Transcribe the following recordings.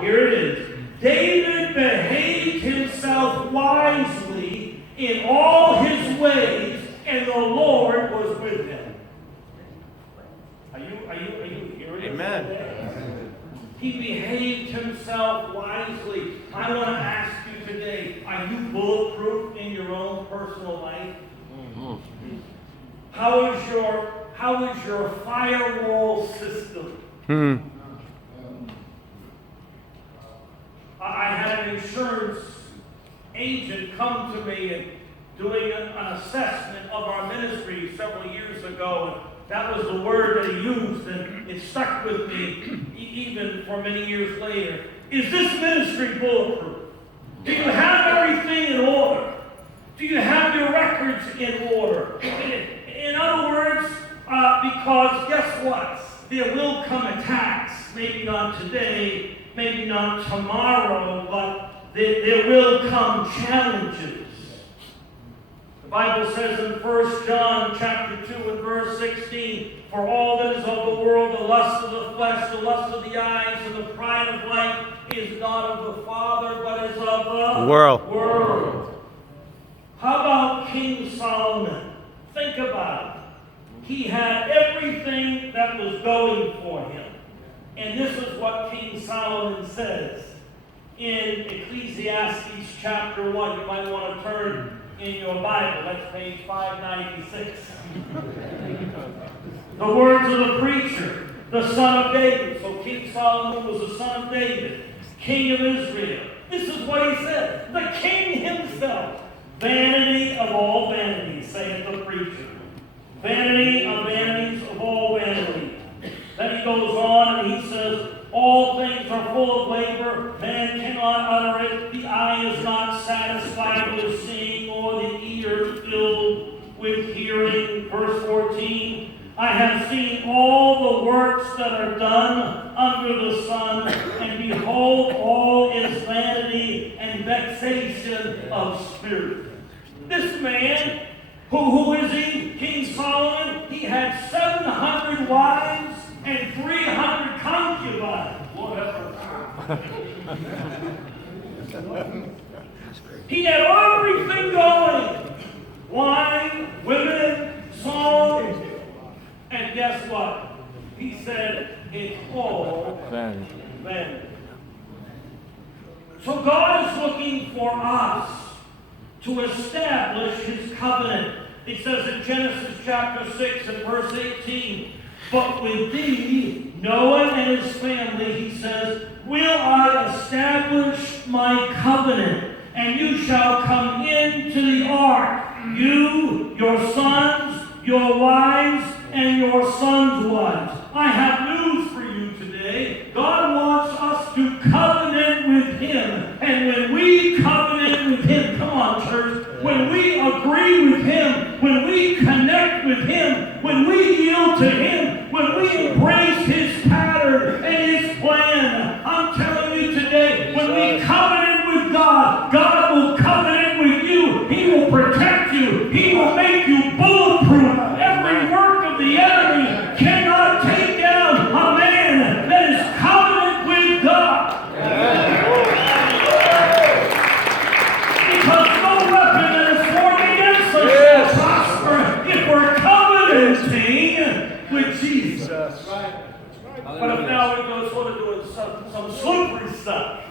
Here it is. David behaved himself wisely in all his ways, and the Lord was with him. Are you hearing it? Amen. He behaved himself wisely. I want to ask you today, are you bulletproof in your own personal life? Mm-hmm. How is your firewall system? I had an insurance agent come to me and doing an assessment of our ministry several years ago. And that was the word that he used, and it stuck with me even for many years later. Is this ministry bulletproof? Do you have everything in order? Do you have your records in order? In other words, because guess what? There will come attacks, maybe not today, maybe not tomorrow, but there will come challenges. The Bible says in 1 John chapter 2 and verse 16, for all that is of the world, the lust of the flesh, the lust of the eyes, and the pride of life is not of the Father, but is of the world. How about King Solomon? Think about it. He had everything that was going for him. And this is what King Solomon says in Ecclesiastes chapter 1. You might want to turn in your Bible. That's page 596. The words of the preacher, the son of David. So King Solomon was the son of David, king of Israel. This is what he said. The king himself. Vanity of all vanities, saith the preacher. Vanity of vanities of all vanity. Then he goes on and he says, all things are full of labor, man cannot utter it, the eye is not satisfied with seeing, or the ear filled with hearing. Verse 14, I have seen all the works that are done under the sun, and behold, all is vanity and vexation of spirit. This man, who is he? King Solomon, he had 700 wives and 300 concubines. He had everything going. Wine, women, song. And guess what? He said, it's all vanity. So God is looking for us to establish his covenant. It says in Genesis chapter 6 and verse 18, but with thee, Noah and his family, he says, will I establish my covenant, and you shall come into the ark, you, your sons, your wives, and your sons' wives. I have news for you today. God wants us to covenant with him. And when we covenant with him, come on, church, when we agree with him, when we connect with him, when we yield to him, when we embrace his pattern and his plan, I'm telling you today, when we covenant with God, God will covenant with you. He will protect you. He will make you bulletproof. Every work of the enemy cannot take down a man that is covenant with God. Because no weapon that is formed against us shall prosper if we're covenanting with Jesus. But if now we're sort of doing some slippery stuff.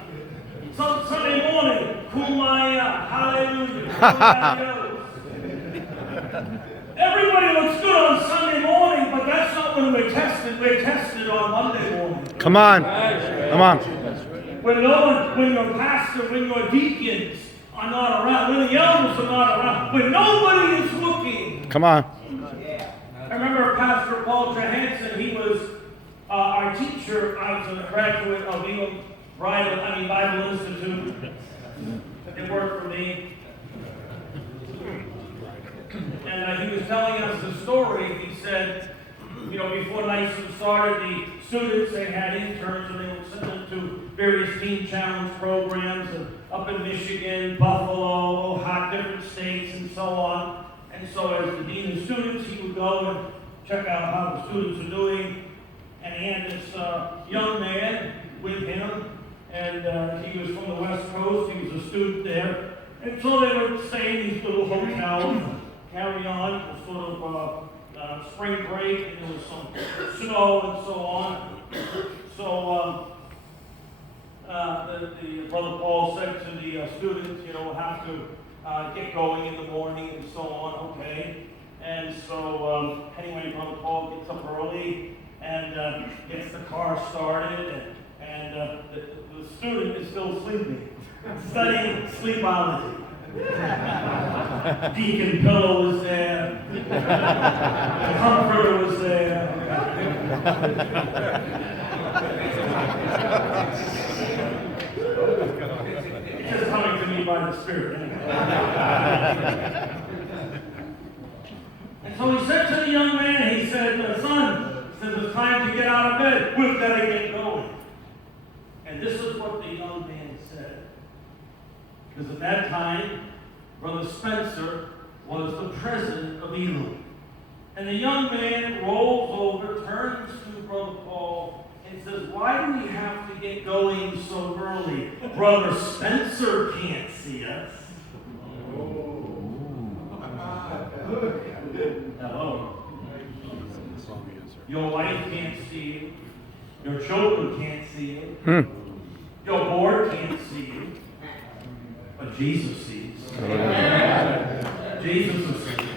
Some Sunday morning, kumbaya, hallelujah. Everybody looks good on Sunday morning, but that's not when we're tested. We're tested on Monday morning. Come on. Come on. When your pastor, when your deacons are not around, when the elders are not around, when nobody is looking. Come on. I remember Pastor Paul Johansson. He was our teacher. I was a graduate of Bible Institute. It worked for me. And he was telling us the story. He said, before Nyson started, the students, they had interns, and they would send them to various teen challenge programs up in Michigan, Buffalo, different states, and so on. And so as the dean of students, he would go and check out how the students are doing. And he had this young man with him. and he was from the West Coast. He was a student there. And so they would stay in these little hotels, carry on. It was sort of spring break, and there was some snow and so on. So the Brother Paul said to the students, we'll have to get going in the morning and so on, okay? And so anyway, Brother Paul gets up early and gets the car started, and the student is still sleeping, studying sleepology. Deacon Pillow was there. Comforter was there. It's just coming to me by the Spirit. And so he said to the young man, he said, son, it's time to get out of bed. We've got to get going. And this is what the young man said. Because at that time, Brother Spencer was the president of Elam. And the young man rolls over, turns to Brother Paul, and says, why do we have to get going so early? Brother Spencer can't see us. Hello. Your wife can't see you. Your children can't see you. Your board can't see you. But Jesus sees. Jesus is seeing.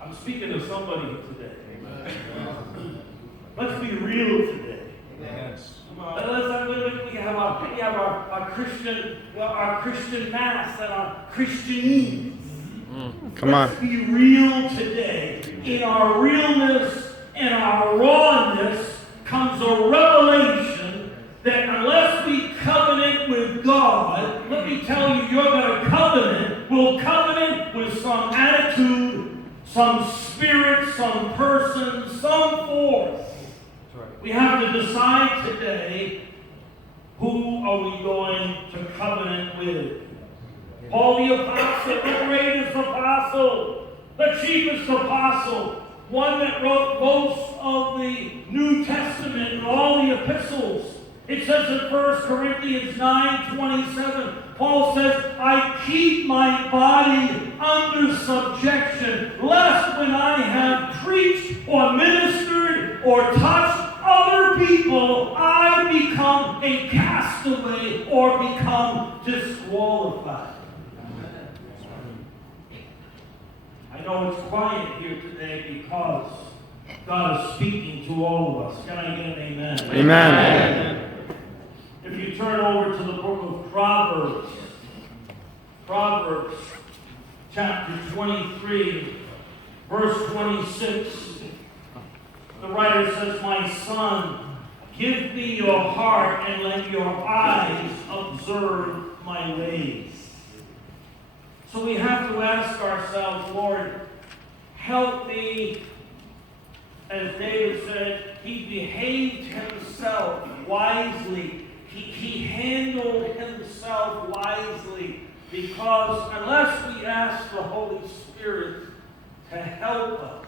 I'm speaking to somebody today. Let's be real today. Yes. We have our Christian mass and our Christianese. Come on. Let's be real today. In our realness and our rawness comes a revelation that unless we covenant with God, let me tell you, you're going to covenant. We'll covenant with some attitude, some spirit, some person, some force. We have to decide today, who are we going to covenant with? Paul the Apostle, the greatest apostle, the chiefest apostle, one that wrote most of the New Testament and all the epistles. It says in 1 Corinthians 9:27, Paul says, I keep my body under subjection, lest when I have preached or ministered or touched other people, I become a castaway or become disqualified. I know it's quiet here today because God is speaking to all of us. Can I get an amen? Amen. If you turn over to the book of Proverbs, Proverbs chapter 23, verse 26, the writer says, my son, give me your heart and let your eyes observe my ways. So we have to ask ourselves, Lord, help me. As David said, he behaved himself wisely. He handled himself wisely, because unless we ask the Holy Spirit to help us,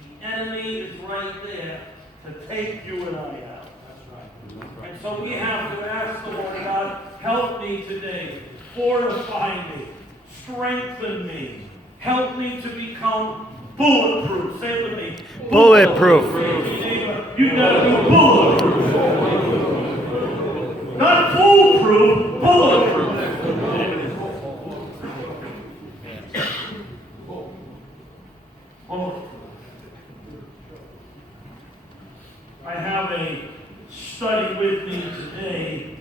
the enemy is right there to take you and I out. That's right. And so we have to ask the Lord God, help me today, fortify me, strengthen me, help me to become bulletproof. Say it with me. Bulletproof. You gotta be bulletproof. Not foolproof, bulletproof. I have a study with me today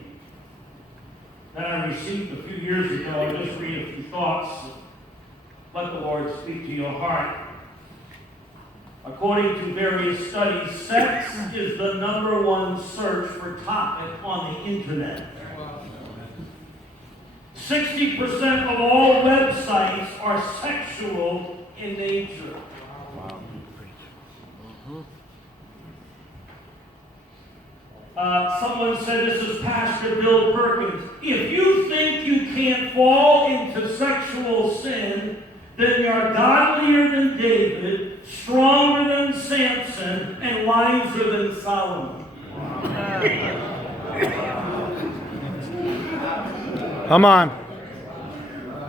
that I received a few years ago. I'll just read a few thoughts. Let the Lord speak to your heart. According to various studies, sex is the #1 search for topic on the internet. 60% of all websites are sexual in nature. Someone said, this is Pastor Bill Perkins, if you think you can't fall into sexual sin, then you're godlier than David, stronger than Samson, and wiser than Solomon. Come on.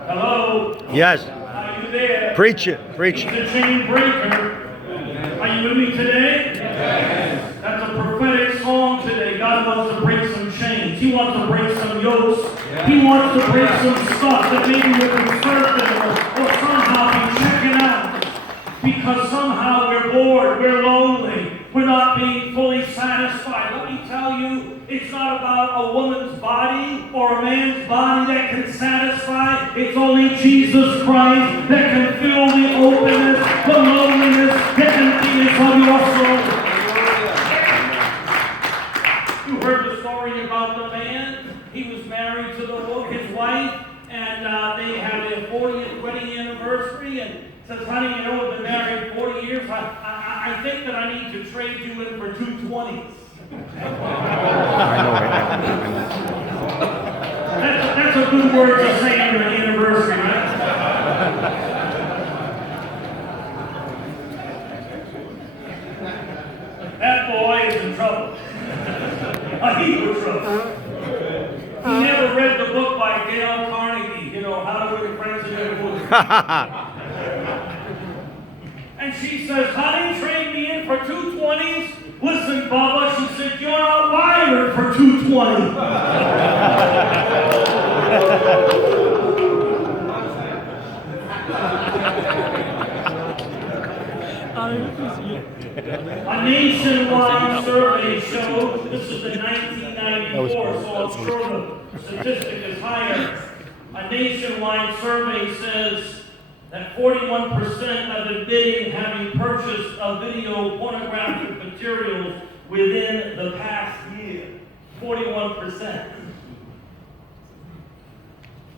Hello? Yes. Are you there? Preach it. Preach He's it. a chain breaker. Are you with me today? Yes. That's a prophetic song today. God wants to break some chains. He wants to break some yokes. Yes. He wants to break some stuff that maybe we're conservative or somehow be checking out because somehow we're bored, we're lonely, we're not being fully satisfied. Let me tell you, it's not about a woman's body or a man's body that can satisfy. It's only Jesus Christ that can fill the openness, the loneliness, the emptiness of your soul. You heard the story about the man. He was married to his wife, and they had their 40th wedding anniversary, and says, honey, you know, we've been married 40 years. I think that I need to trade you in for 220s. That's a good word to say on your anniversary, right? That boy is in trouble. A heap of trouble. He never read the book by Dale Carnegie, you know, How to Win Friends and Influence. And she says, honey, trade me in for 220s. Listen, Bubba, she said, you're not wired for 220. A nationwide survey showed, this is in 1994, so I'm sure the statistic is higher. A nationwide survey says that 41% of admitting having purchased a video pornographic materials within the past year. 41%.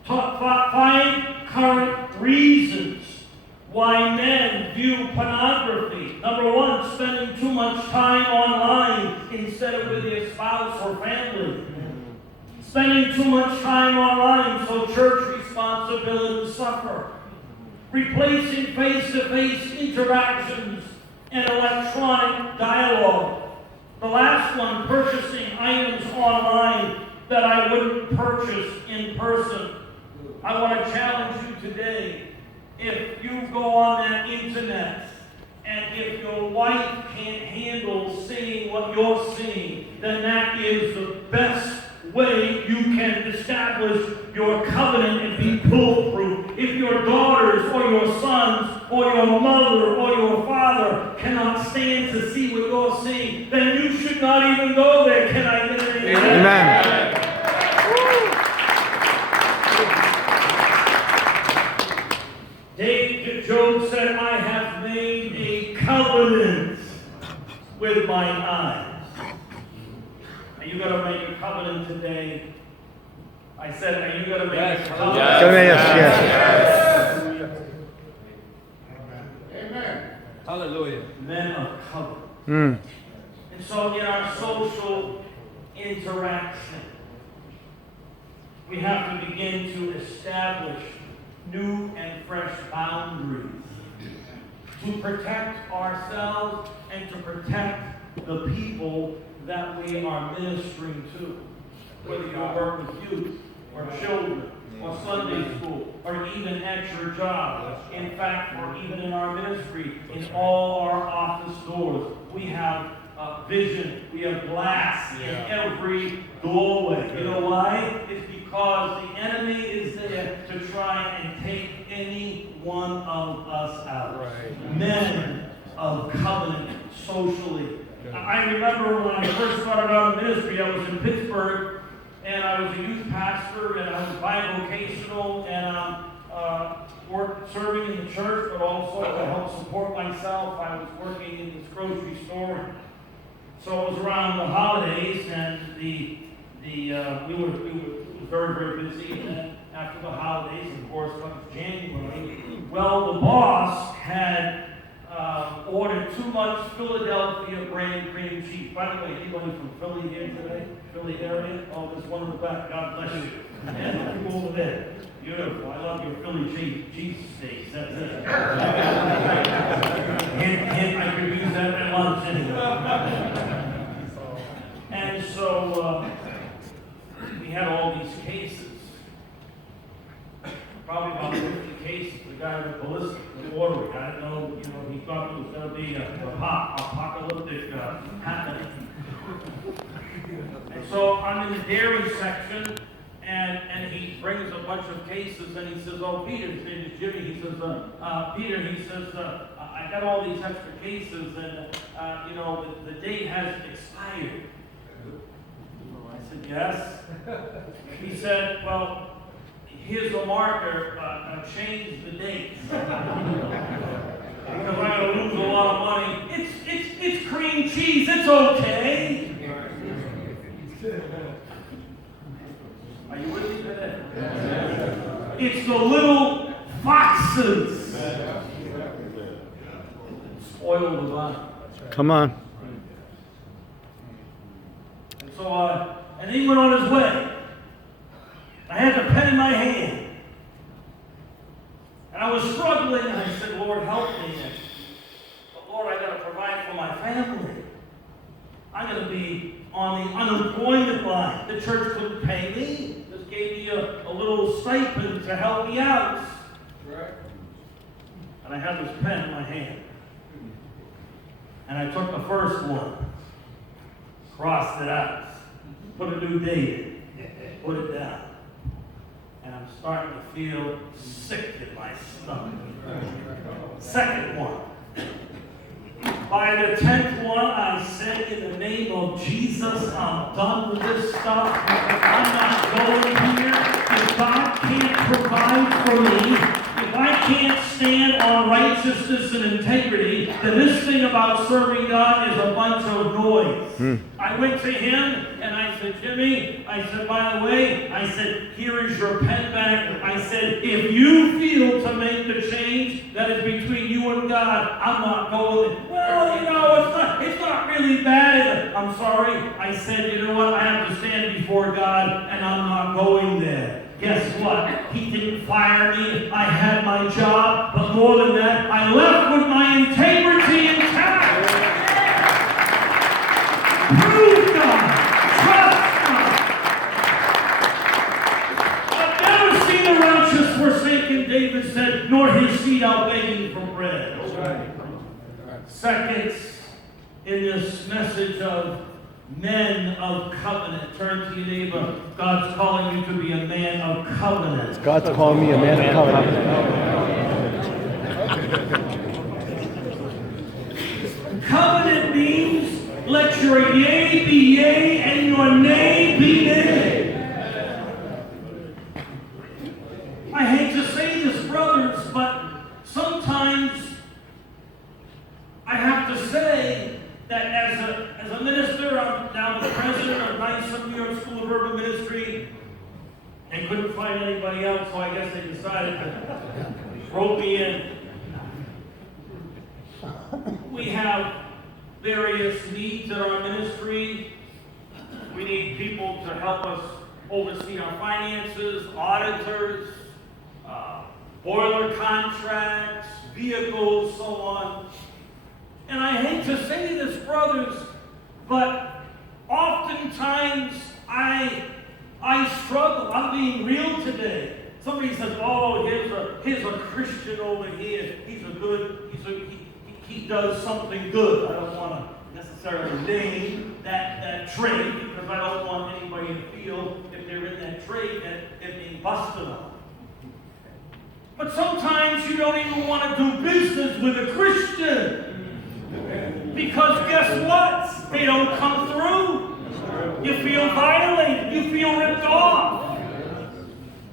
Top 5 current reasons why men view pornography. Number 1, spending too much time online instead of with their spouse or family. Spending too much time online so church responsibilities suffer. Replacing face-to-face interactions and electronic dialogue. The last one, purchasing items online that I wouldn't purchase in person. I want to challenge you today. If you go on that internet and if your wife can't handle seeing what you're seeing, then that is the best way you can establish your covenant and be foolproof. If your daughters or your sons or your mother or your father cannot stand to see what you're seeing, then you should not even go there. Can I get an amen? Amen. Job said, I have made a covenant with mine eyes. Are you going to make a covenant today? I said, are you going to make a covenant? Yes. Amen. Hallelujah. Men of covenant. Mm. And so in our social interaction, we have to begin to establish new and fresh boundaries to protect ourselves and to protect the people that we are ministering to. Whether you work with youth or children or Sunday school or even at your job. In fact, or even in our ministry, in all our office doors, we have vision, we have glass in every doorway. You know why? It's because the enemy is there to try and take any one of us out. Right. Men of covenant socially. I remember when I first started out in ministry, I was in Pittsburgh, and I was a youth pastor, and I was bivocational, and worked serving in the church, but also to help support myself. I was working in this grocery store. So it was around the holidays, and we were very, very busy. And then after the holidays, of course, comes January. Well, the boss had ordered too much Philadelphia brand cream cheese. By the way, anybody from Philly here today? Philly area? Oh, there's one in the back. God bless you. And people over there. Beautiful. I love your Philly cheese steaks. That's it. I could use that at lunch anyway. And so we had all these cases. Probably about 50 cases. The guy was ballistic, the water guy. I don't know, he thought it was going to be a apocalyptic happening. And so I'm in the dairy section, and he brings a bunch of cases, and he says, "Oh, Peter," his name is Jimmy. He says, "Peter," he says, "I got all these extra cases, and the date hasn't expired." I said, "Yes." He said, "Well, here's a marker, change the date. Because I'm going to lose a lot of money. It's cream cheese, it's okay." Are you with me today? It's the little foxes. Spoil the vine. Come on. And so, and he went on his way. I had the pen in my hand. And I was struggling, and I said, "Lord, help me." But Lord, I got to provide for my family. I'm going to be on the unemployment line. The church couldn't pay me. Just gave me a little stipend to help me out. Right. And I had this pen in my hand. And I took the first one, crossed it out, put a new date in, put it down. And I'm starting to feel sick in my stomach. Second one. By the 10th one, I said, "In the name of Jesus, I'm done with this stuff. I'm not going here. If God can't provide for me, if I can't stand on righteousness and integrity, then this thing about serving God is a bunch of noise." I went to him and I said, "Jimmy," I said, "by the way," I said, "here is your pen back." I said, "If you feel to make the change that is between you and God, I'm not going." "Well, it's not really bad." "I'm sorry." I said, "You know what? I have to stand before God and I'm not going there." Guess what? He didn't fire me. I had my job, but more than that, I left with my integrity intact. Prove God. Trust God. I've never seen the righteous forsaken, David said, nor his seed out begging for bread. Second, in this message of men of covenant, turn to your neighbor. God's calling you to be a man of covenant. God's calling me a man of covenant. Covenant means let your yea be yea and your nay be nay. I hate to say this, brothers, but sometimes I have to say that as a minister, I'm now the president of NYSUM, New York School of Urban Ministry, and couldn't find anybody else, so I guess they decided to rope me in. We have various needs in our ministry. We need people to help us oversee our finances, auditors, boiler contracts, vehicles, so on. And I hate to say this, brothers, but oftentimes I struggle. I'm being real today. Somebody says, "Oh, here's a Christian over here. He does something good." I don't want to necessarily name that trade because I don't want anybody to feel if they're in that trade that they're being busted on. But sometimes you don't even want to do business with a Christian. Because guess what? They don't come through. You feel violated. You feel ripped off.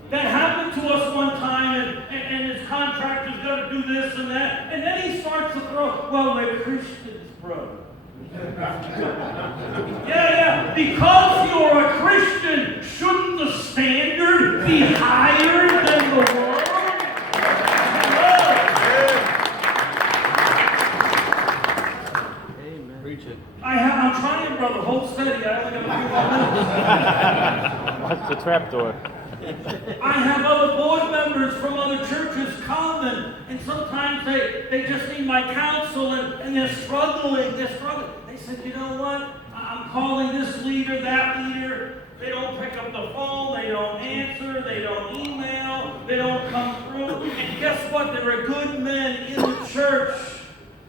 That happened to us one time, and his contractor's got to do this and that. And then he starts to throw, "Well, they're Christians, bro." Yeah. Because you're a Christian, shouldn't the standard be higher than the world? I'm trying, brother. Hold steady. I only got a few more minutes. Watch the trapdoor. I have other board members from other churches come, and sometimes they just need my counsel, and they're struggling. They said, "You know what? I'm calling this leader, that leader. They don't pick up the phone, they don't answer, they don't email, they don't come through. And guess what? There are good men in the church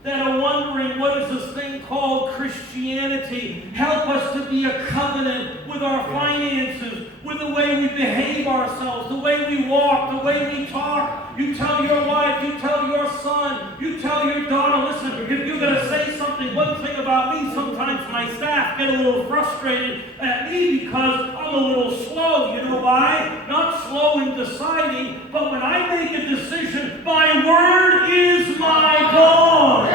that are wondering, what is this thing called Christianity? Help us to be a covenant with our finances, with the way we behave ourselves, the way we walk, the way we talk. You tell your wife, you tell your son, you tell your daughter, listen, if you're going to say something, one thing about me, sometimes my staff get a little frustrated at me because I'm a little slow. You know why? Not slow in deciding, but when I make a decision, my word is my God.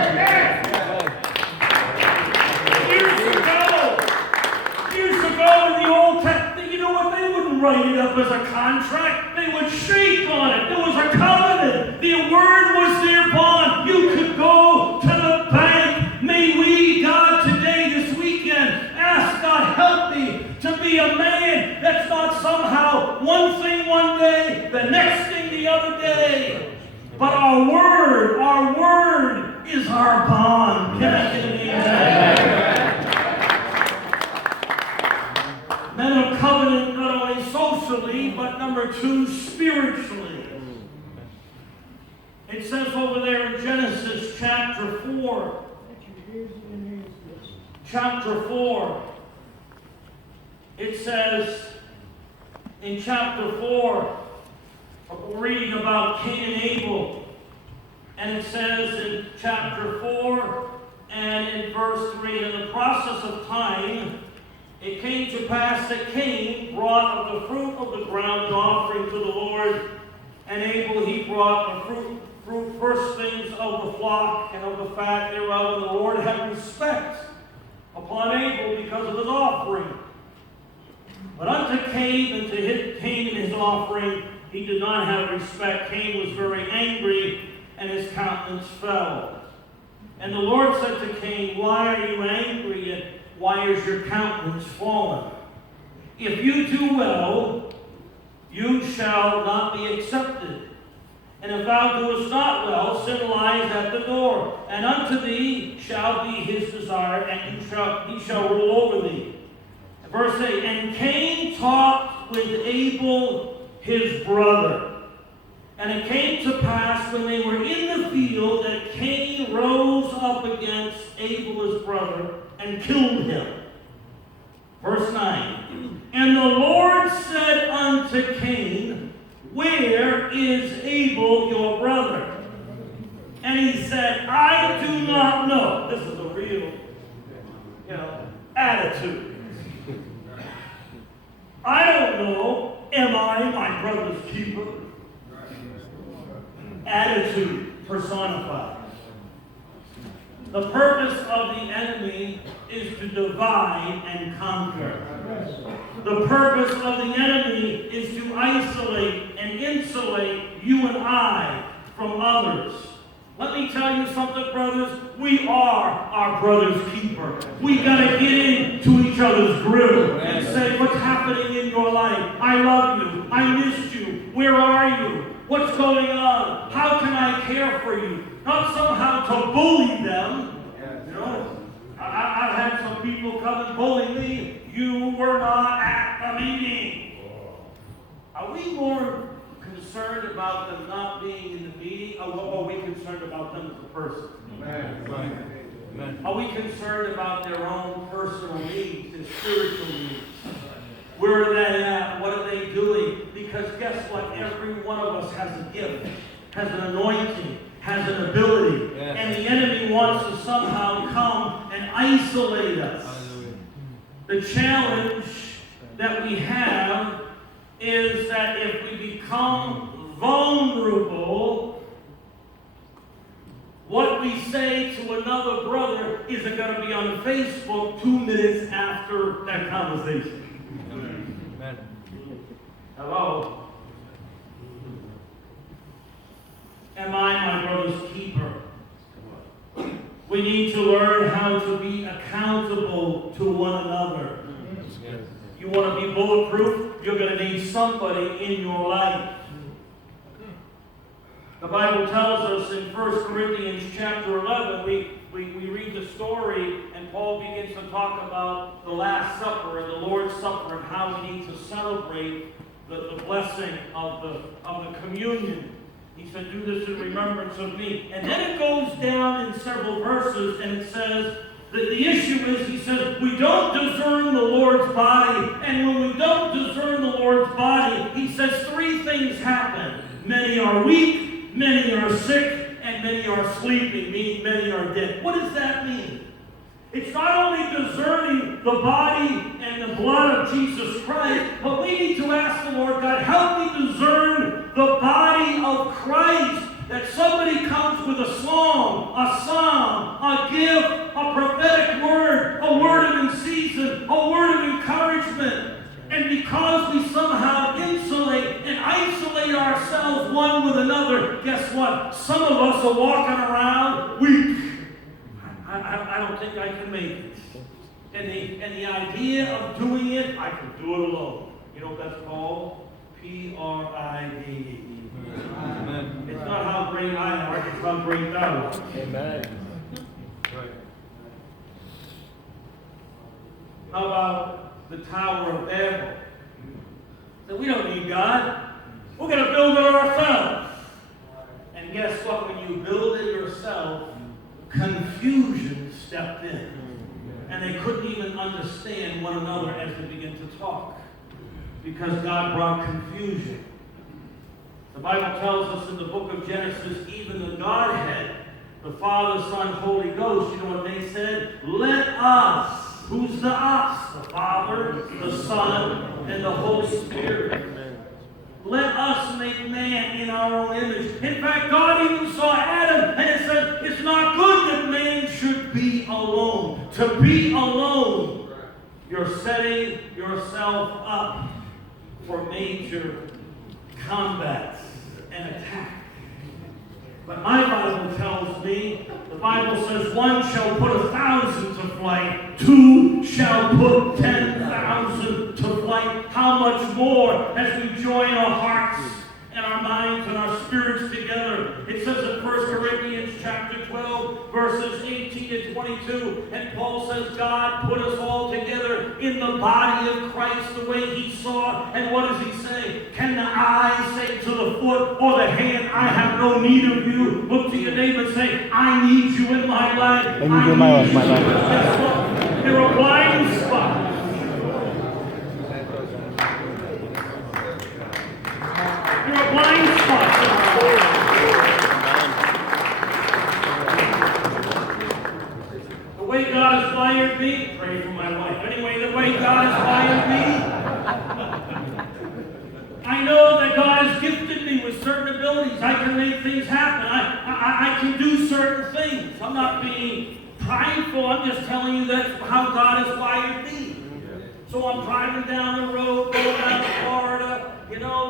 Years ago in the Old Testament, you know what? They wouldn't write it up as a contract. They would shake on it. It was a covenant. The word was their bond. You could go to the bank. May we, God, today, this weekend, ask God, help me to be a man that's not somehow one thing one day, the next thing the other day. But our word is our bond. Can I get an amen? Men of covenant not only socially, but number two, spiritually. It says over there in Genesis chapter 4. Chapter 4. It says in chapter 4, we're reading about Cain and Abel. And it says in chapter 4 and in verse 3, in the process of time, it came to pass that Cain brought of the fruit of the ground an offering to the Lord, and Abel he brought the fruit first things of the flock and of the fat thereof. And the Lord had respect upon Abel because of his offering. But unto Cain and his offering he did not have respect. Cain was very angry, and his countenance fell. And the Lord said to Cain, why are you angry, and why is your countenance fallen? If you do well, you shall not be accepted. And if thou doest not well, sin lies at the door, and unto thee shall be his desire, and he shall rule over thee. Verse 8, and Cain talked with Abel his brother. And it came to pass when they were in the field that Cain rose up against Abel his brother and killed him. Verse 9, and the Lord said unto Cain, where is Abel your brother? And he said, I do not know. This is a real, attitude. I don't know. Am I my brother's keeper? Attitude personified. The purpose of the enemy is to divide and conquer. The purpose of the enemy is to isolate and insulate you and I from others. Let me tell you something, brothers. We are our brother's keeper. We got to get into each other's grill and say, what's happening in your life? I love you. I missed you. Where are you? What's going on? How can I care for you? Not somehow to bully them. I've had some people come and bully me. You were not at the meeting. Are we more concerned about them not being in the meeting, or are we concerned about them as a person? Amen. Are we concerned about their own personal needs, their spiritual needs? Where are they at? What are they doing? Because guess what? Every one of us has a gift, has an anointing, has an ability. Yes. And the enemy wants to somehow come and isolate us. Hallelujah. The challenge that we have is that if we become vulnerable, what we say to another brother isn't going to be on Facebook 2 minutes after that conversation. Amen. Hello? Am I my brother's keeper? We need to learn how to be accountable to one another. You want to be bulletproof? You're going to need somebody in your life. The Bible tells us in 1 Corinthians chapter 11, we read the story, and Paul begins to talk about the Last Supper and the Lord's Supper and how we need to celebrate the blessing of the communion. He said, do this in remembrance of me. And then it goes down in several verses, and it says, the issue is, he says, we don't discern the Lord's body. And when we don't discern the Lord's body, he says three things happen. Many are weak, many are sick, and many are sleeping, meaning many are dead. What does that mean? It's not only discerning the body and the blood of Jesus Christ, but we need to ask the Lord God, help me discern the body of Christ. That somebody comes with a song, a psalm, a gift, a prophetic word, a word of in season, a word of encouragement. And because we somehow insulate and isolate ourselves one with another, guess what? Some of us are walking around weak. I don't think I can make it. And the idea of doing it, I can do it alone. You know what that's called? P-R-I-D-E. Amen. It's not how great I am, it's how great thou art. Amen. Right. How about the Tower of Babel? So we don't need God. We're going to build it ourselves. And guess what? When you build it yourself, confusion stepped in. And they couldn't even understand one another as they began to talk. Because God brought confusion. The Bible tells us in the book of Genesis, even the Godhead, the Father, Son, Holy Ghost, you know what they said? Let us. Who's the us? The Father, the Son, and the Holy Spirit. Let us make man in our own image. In fact, God even saw Adam, and it said, it's not good that man should be alone. To be alone, you're setting yourself up for major combats and attack. But my Bible tells me, the Bible says, one shall put 1,000 to flight, two shall put 10,000 to flight. How much more as we join our hearts and our minds and our spirits together. It says in 1 Corinthians chapter 12, verses 18 to 22, and Paul says, God put us all together in the body of Christ the way he saw. And what does he say? Can the eye say to the foot or the hand, I have no need of you? Look to your neighbor and say, I need you in my life. I need you in my life, my life. Guess what? There are blind spots. There are blind spots in our life. The way God has wired me, pray for my wife. Anyway, the way God has wired me, I know that God has gifted me with certain abilities. I can make things happen. I can do certain things. I'm not being prideful. I'm just telling you that's how God has wired me. So I'm driving down the road, going down to Florida,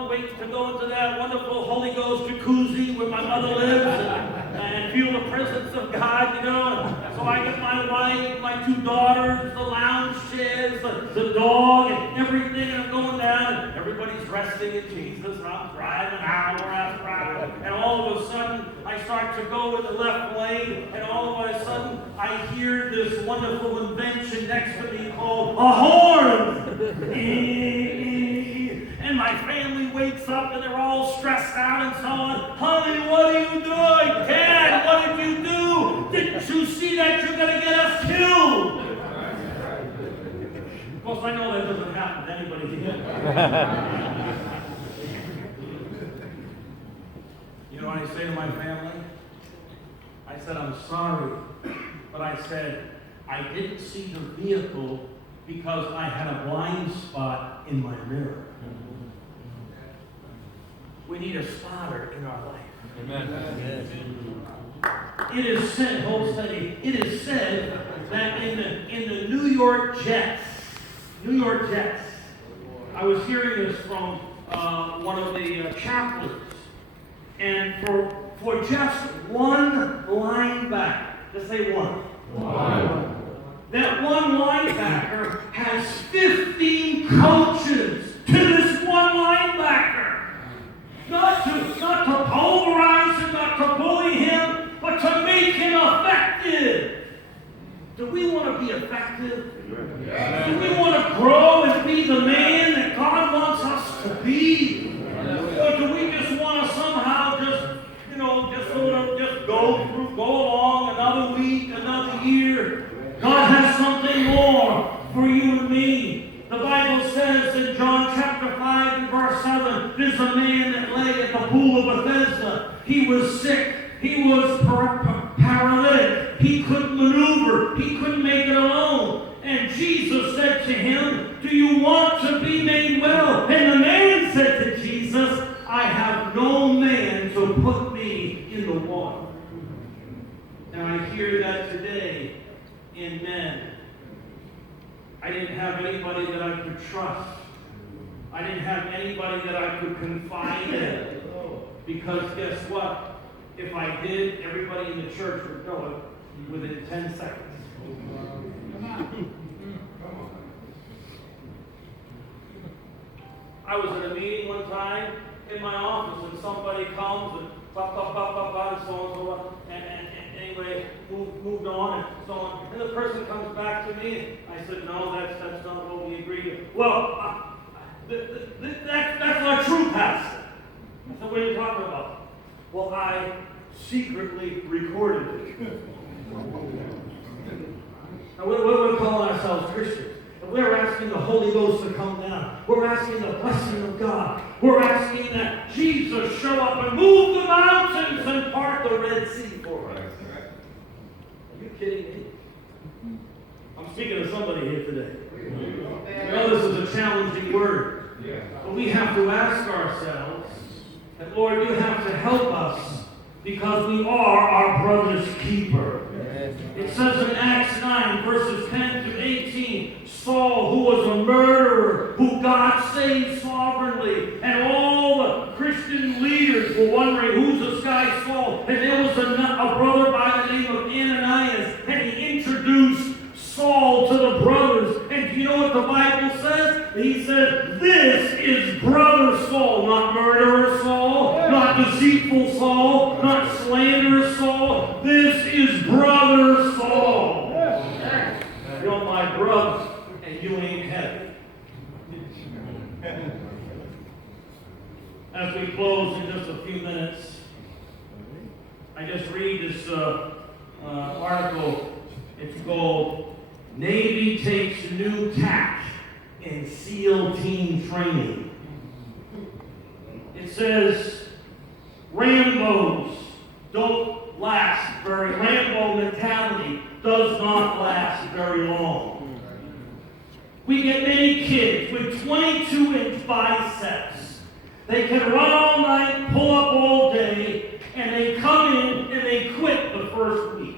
wait to go into that wonderful Holy Ghost jacuzzi where my mother lives and feel the presence of God, And so I get my wife, my two daughters, the lounge chairs, the dog, and everything, and I'm going down, and everybody's resting in Jesus, and I'm driving hour after hour, and all of a sudden, I start to go in the left lane, and all of a sudden, I hear this wonderful invention next to me called a horn. And my family wakes up and they're all stressed out and so on. Honey, what are you doing? Dad, what did you do? Didn't you see that you're going to get us killed? Of course, I know that doesn't happen to anybody here. You know what I say to my family? I said, I'm sorry. But I said, I didn't see the vehicle because I had a blind spot in my mirror. We need a spotter in our life. Amen. It is said, hold steady, it is said that in the New York Jets, I was hearing this from one of the chaplains, and for just one linebacker, just say one. That one linebacker has 15 coaches to this one linebacker. Not to pulverize him Do we want to be effective? Do we want to grow and be the man that God wants us to be? Or do we just want to somehow just sort of just go along another week, another year? God has something more for you and me. The Bible says in John chapter 5 and verse 7, there's a man that lay at the pool of Bethesda. He was sick. He was paralytic. He couldn't maneuver. He couldn't make it alone. And Jesus said to him, do you want to be made well? And the man said to Jesus, I have no man to put me in the water. And I hear that today in men. I didn't have anybody that I could trust. I didn't have anybody that I could confide in. Because guess what? If I did, everybody in the church would know it within 10 seconds. I was at a meeting one time in my office, and somebody comes and and so on, and anyway, moved on and so on. And the person comes back to me. I said, no, that's not what we agreed to. Well, that's not true, Pastor. I said, what are you talking about? Well, I secretly recorded it. Now, we're calling ourselves Christians. And we're asking the Holy Ghost to come down. We're asking the blessing of God. We're asking that Jesus show up and move the mountains and part the Red Sea for us. Are you kidding me? I'm speaking to somebody here today. I know this is a challenging word. But we have to ask ourselves that, Lord, you have to help us because we are our brother's keeper. It says in Acts 9, verses 10 to 18, Saul, who was a murderer, who God saved sovereignly, and all the Christian leaders were wondering, who's this guy Saul? And there was a brother by the name of Ananias, and he introduced Saul to the brothers. And do you know what the Bible says? He said, this is brother Saul, not murderer Saul, not deceitful Saul, not slanderous Saul. This is brother Saul. You're my brother, and you ain't heavy. As we close in just a few minutes, I just read this article. It's called Navy Takes New Tack in SEAL Team Training. It says, Rambos don't last Rambo mentality does not last very long. We get many kids with 22-inch biceps. They can run all night, pull up all day, and they come in and they quit the first week.